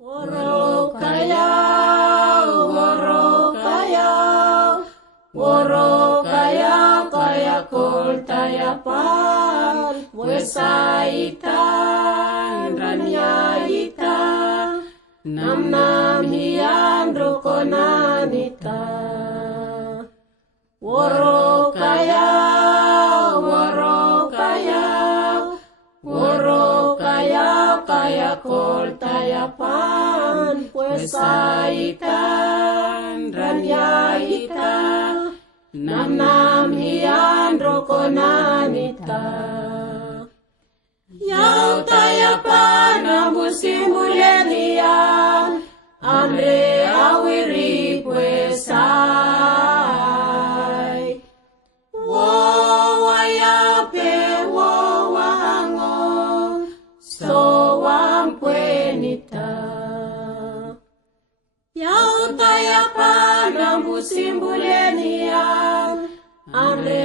Woro kaya, woro kaya kol tayapan, wesaitan ranyayita, nam hiyan rukonanita. Woro kaya, kol tayapan, wesaitan ranyayita, nam hiyan rokonanita. Yau tayapan ambusim bulenian, andre awiri puesai. Wowayape wowango, soampuenita. Yau tayapan ambusim bulenian, andre